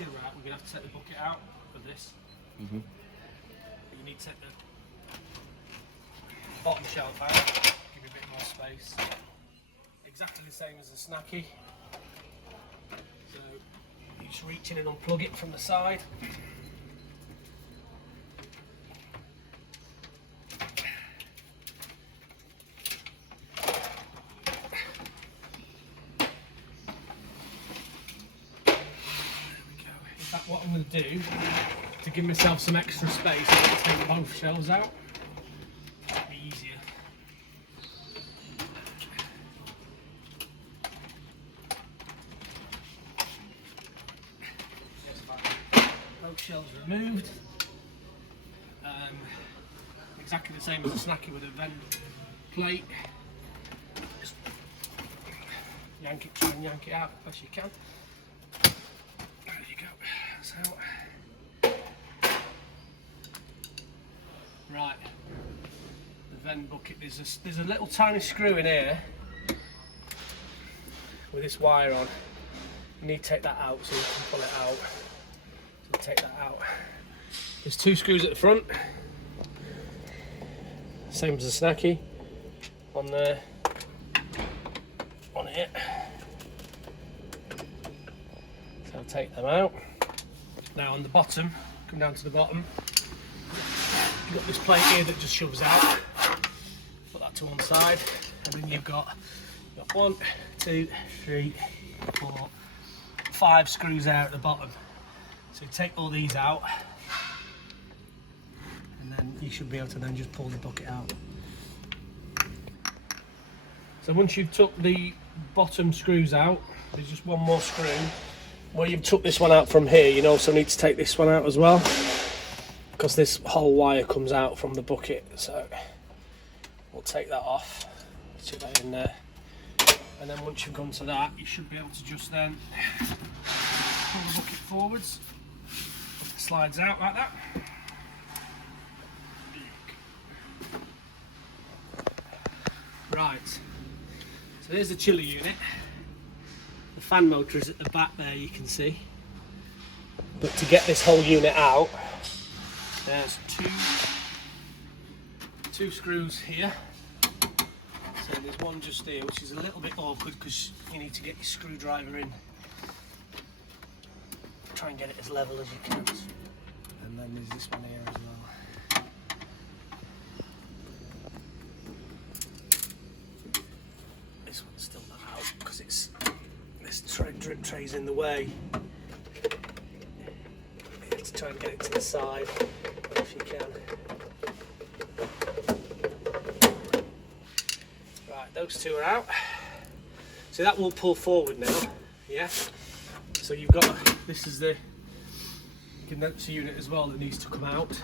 chiller out, we're going to have to take the bucket out for this. Mm-hmm. You need to take the bottom shelf out, give it a bit more space. Exactly the same as the snacky. So you just reach in and unplug it from the side. What I'm going to do to give myself some extra space, I'm going to take both shelves out. It'll be easier. Both shelves removed. Exactly the same as a snacky with a vent plate. Just yank it, try and yank it out as best you can. There you go. That's out. Right. The vent bucket. There's a little tiny screw in here with this wire on. You need to take that out so you can pull it out. So take that out. There's 2 screws at the front. Same as the snacky. On there. On it. So I'll take them out. Now on the bottom, come down to the bottom. You've got this plate here that just shoves out. Put that to one side, and then you've got 1, 2, 3, 4, 5 screws out at the bottom. So you take all these out, and then you should be able to then just pull the bucket out. So once you've took the bottom screws out, there's just one more screw. Where you've took this one out from here, you also need to take this one out as well, because this whole wire comes out from the bucket. So we'll take that off, stick that in there, and then once you've gone to that, you should be able to just then pull the bucket forwards. It slides out like that. Right, so here's the chiller unit. The fan motor is at the back there, you can see. But to get this whole unit out, there's two screws here. So there's one just here, which is a little bit awkward because you need to get your screwdriver in. Try and get it as level as you can. And then there's this one here as well. This one's still not out because it's this drip tray's in the way. You have to try and get it to the side if you can. Right, those 2 are out. So that will pull forward now. Yeah. So you've got, this is the condenser unit as well that needs to come out.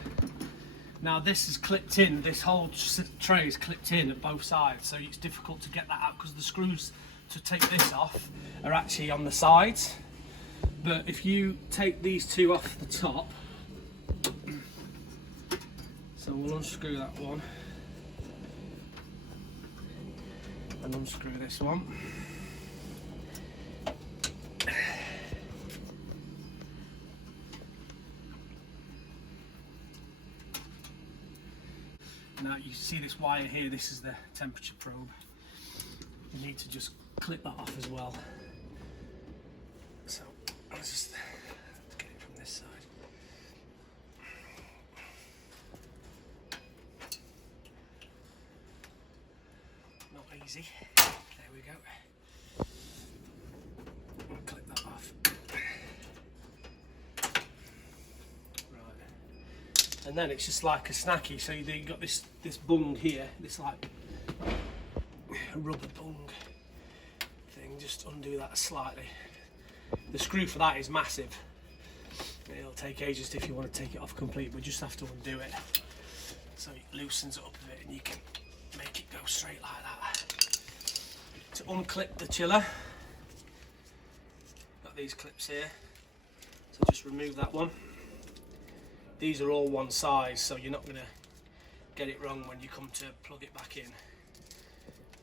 Now this is clipped in, this whole tray is clipped in at both sides, so it's difficult to get that out because the screws to take this off are actually on the sides. But if you take these 2 off the top, so we'll unscrew that one and unscrew this one. Now you see this wire here, this is the temperature probe. You need to just clip that off as well. So let's just get it from this side. Not easy. There we go. I'll clip that off. Right. And then it's just like a snacky. So you've got this bung here, this like rubber bung thing. Just undo that slightly. The screw for that is massive. It'll take ages if you want to take it off completely, but just have to undo it. So it loosens it up a bit and you can make it go straight like that. To unclip the chiller, got these clips here. So just remove that one. These are all one size, so you're not going to get it wrong when you come to plug it back in.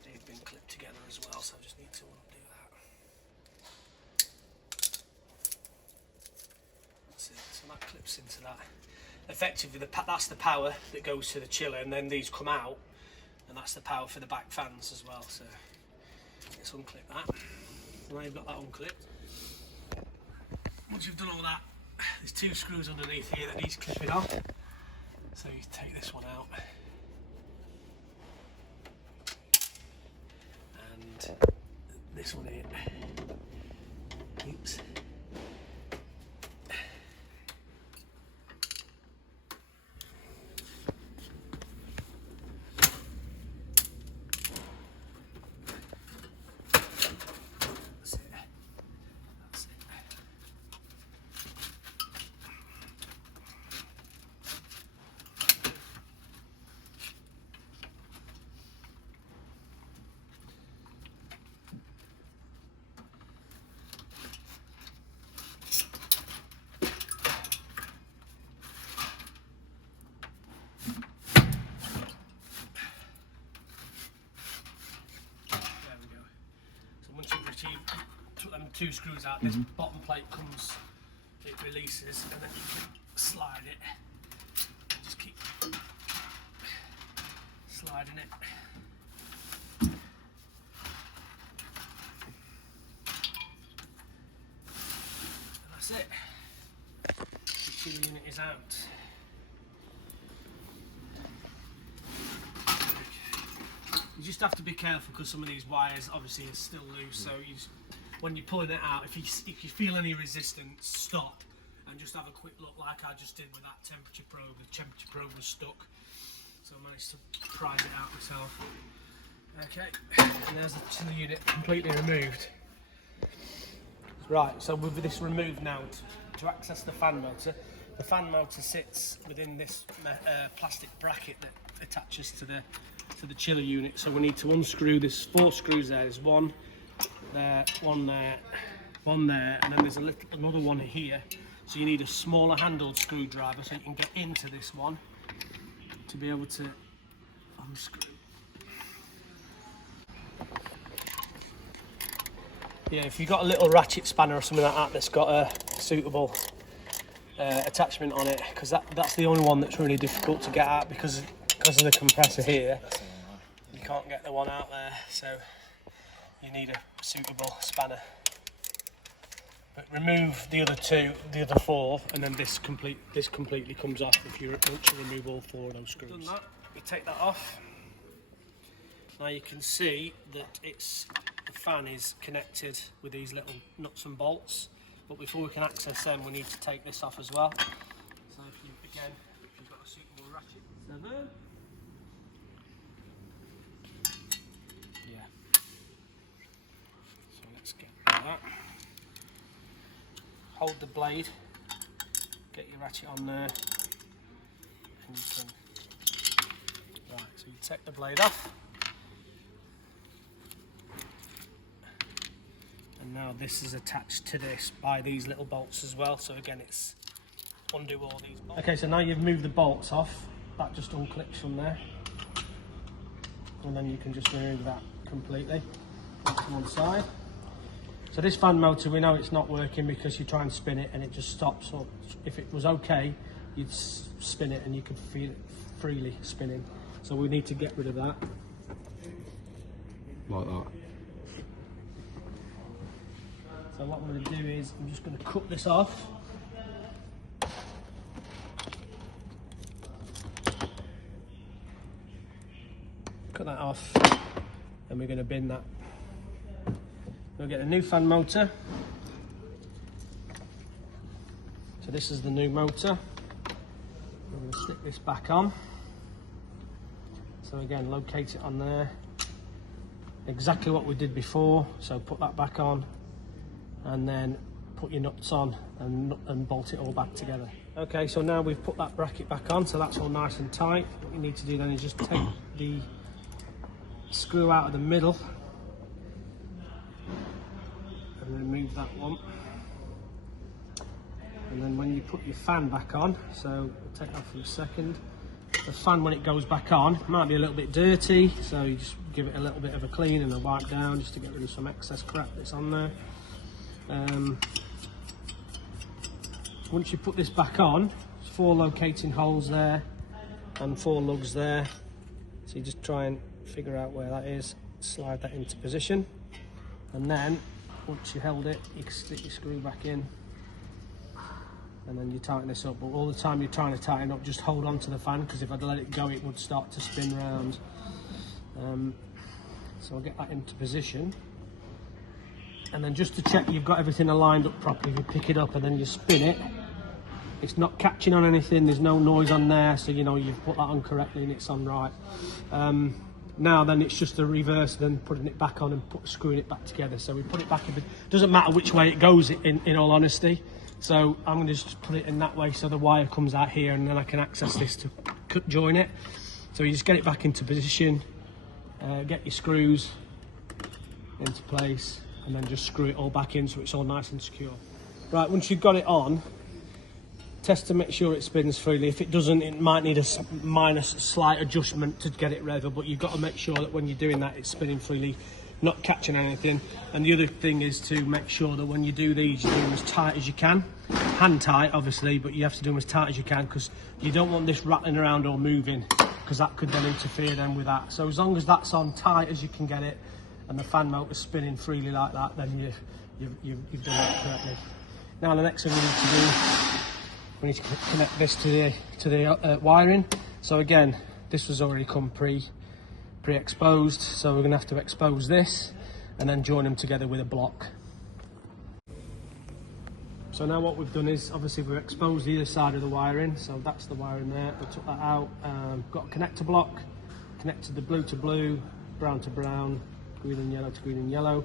They've been clipped together as well, so I just need to undo that. that clips into that. Effectively, that's the power that goes to the chiller, and then these come out, and that's the power for the back fans as well. So let's unclip that. Now you've got that unclipped. Once you've done all that, there's 2 screws underneath here that needs clipping off. So you take this one out, and this one here. Oops. Took them 2 screws out, this bottom plate comes, it releases, and then you can slide it, just keep sliding it. And that's it, the chiller unit is out. You just have to be careful because some of these wires obviously are still loose, so when you're pulling it out, if you feel any resistance, stop and just have a quick look like I just did with that temperature probe. The temperature probe was stuck, so I managed to prise it out myself. Okay, and there's the chiller unit completely removed. Right, so with this removed now, to access the fan motor sits within this plastic bracket that attaches to the chiller unit. So we need to unscrew this 4 screws there. There's one there, one there, one there, and then there's another one here. So you need a smaller handled screwdriver so you can get into this one to be able to unscrew. Yeah, if you've got a little ratchet spanner or something like that that's got a suitable attachment on it, because that's the only one that's really difficult to get at because of the compressor here. You can't get the one out there, so you need a suitable spanner. But remove the other 2, the other 4, and then this completely comes off if you remove all 4 of those screws. Done that, you take that off. Now you can see that the fan is connected with these little nuts and bolts, but before we can access them we need to take this off as well. So if you've got a suitable ratchet. 7. Yeah. So let's get that. Hold the blade, get your ratchet on there, and you can. Right, so you take the blade off. And now this is attached to this by these little bolts as well. So again, it's undo all these bolts. Okay, so now you've moved the bolts off, that just unclips from there. And then you can just remove that completely. That's to one side. So this fan motor, we know it's not working because you try and spin it and it just stops. So if it was okay, you'd spin it and you could feel it freely spinning. So we need to get rid of that. Like that. So what I'm going to do is, I'm just going to cut this off. Cut that off, and we're going to bin that. We'll get a new fan motor. So this is the new motor. We're going to stick this back on. So again, locate it on there. Exactly what we did before. So put that back on, and then put your nuts on and bolt it all back together. Okay, so now we've put that bracket back on, so that's all nice and tight. What you need to do then is just take the screw out of the middle and remove that one. And then when you put your fan back on, so we'll take that for a second. The fan, when it goes back on, might be a little bit dirty, so you just give it a little bit of a clean and a wipe down just to get rid of some excess crap that's on there. once you put this back on, there's 4 locating holes there and 4 lugs there. So you just try and figure out where that is, slide that into position, and then once you held it, you can stick your screw back in, and then you tighten this up. But all the time you're trying to tighten up, just hold on to the fan, because if I'd let it go, it would start to spin round. So I'll get that into position, and then just to check you've got everything aligned up properly, you pick it up and then you spin it. It's not catching on anything, there's no noise on there, so you know you've put that on correctly and it's on right. Now then it's just a reverse, then putting it back on and screwing it back together. So we put it back, it doesn't matter which way it goes in all honesty. So I'm going to just put it in that way so the wire comes out here, and then I can access this to join it. So you just get it back into position, get your screws into place, and then just screw it all back in so it's all nice and secure. Right, once you've got it on, test to make sure it spins freely. If it doesn't, it might need a minor slight adjustment to get it rev, but you've got to make sure that when you're doing that, it's spinning freely, not catching anything. And the other thing is to make sure that when you do these, you do them as tight as you can. Hand tight, obviously, but you have to do them as tight as you can, because you don't want this rattling around or moving, because that could then interfere then with that. So as long as that's on tight as you can get it, and the fan motor's spinning freely like that, then you've done it correctly. Now the next thing we need to do, we need to connect this to the wiring. So again, this was already come pre-exposed, so we're going to have to expose this and then join them together with a block. So now what we've done is, obviously we've exposed either side of the wiring, so that's the wiring there. We took that out, got a connector block, connected the blue to blue, brown to brown, green and yellow to green and yellow.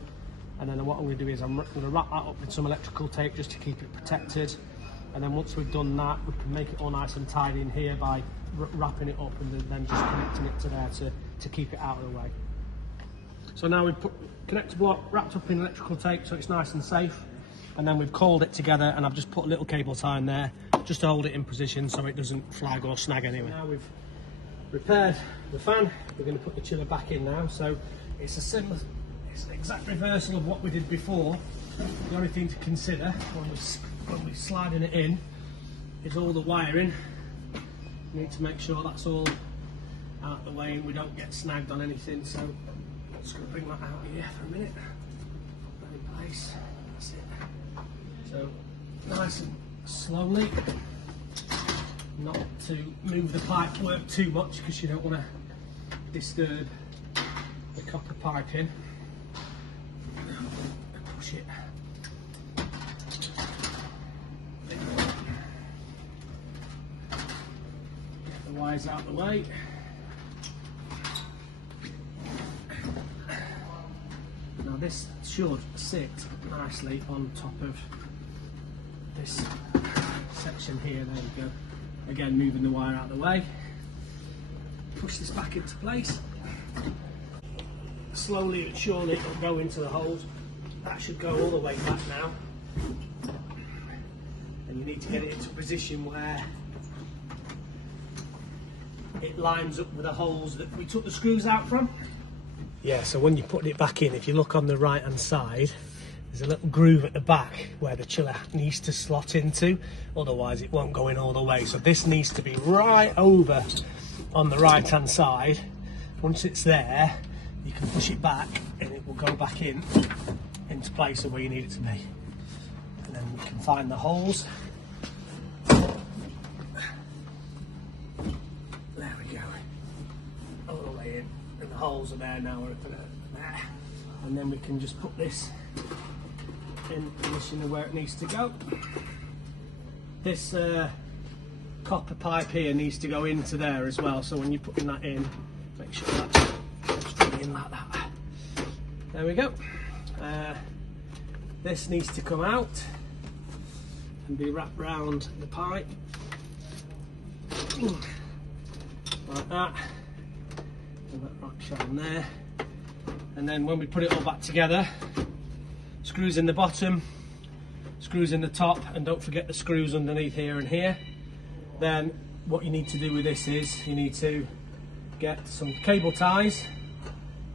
And then what I'm going to do is I'm going to wrap that up with some electrical tape just to keep it protected. And then once we've done that, we can make it all nice and tidy in here by wrapping it up and then just connecting it to there to keep it out of the way. So now we've put connector block wrapped up in electrical tape so it's nice and safe. And then we've coiled it together, and I've just put a little cable tie in there just to hold it in position so it doesn't flag or snag anywhere. Now we've repaired the fan, we're going to put the chiller back in now. So it's an exact reversal of what we did before. The only thing to consider when we're sliding it in is all the wiring. We need to make sure that's all out of the way and we don't get snagged on anything. So I'm just going to bring that out here for a minute. Put that in place. That's it. So nice and slowly, not to move the pipe work too much because you don't want to disturb the copper piping. Push it. Get the wires out of the way. Now this should sit nicely on top of this section here. There we go. Again, moving the wire out of the way. Push this back into place. Slowly and surely it'll go into the holes. That should go all the way back now. And you need to get it into a position where it lines up with the holes that we took the screws out from. Yeah, so when you're putting it back in, if you look on the right hand side, there's a little groove at the back where the chiller needs to slot into, otherwise it won't go in all the way. So this needs to be right over on the right hand side. Once it's there, you can push it back and it will go back into place of where you need it to be. And then you can find the holes. There we go. All the way in. And the holes are there now, we're there. And then we can just put this in position of where it needs to go. This copper pipe here needs to go into there as well, so when you're putting that in, make sure that goes in like that. There we go. This needs to come out and be wrapped round the pipe like that, and that wraps around there. And then when we put it all back together, screws in the bottom, screws in the top, and don't forget the screws underneath here and here. Then what you need to do with this is you need to get some cable ties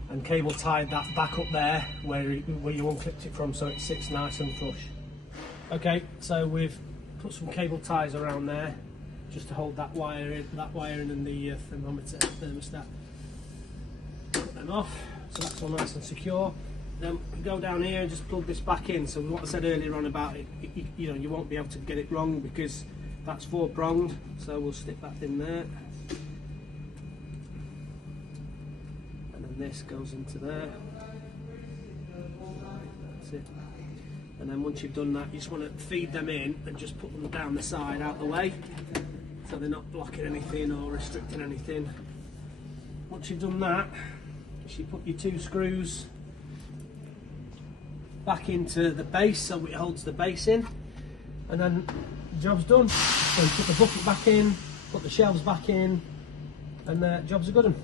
and cable tie that back up there where you unclipped it from, so it sits nice and flush. Okay, so we've put some cable ties around there just to hold that wire in and the thermostat. Put them off, so that's all nice and secure. Then we go down here and just plug this back in. So what I said earlier on about it, you know, you won't be able to get it wrong because that's 4-pronged. So we'll stick that in there, and then this goes into there. That's it. And then once you've done that, you just want to feed them in and just put them down the side, out the way, so they're not blocking anything or restricting anything. Once you've done that, you put your 2 screws back into the base so it holds the base in, and then the job's done. So you put the bucket back in, put the shelves back in, and the job's a good one.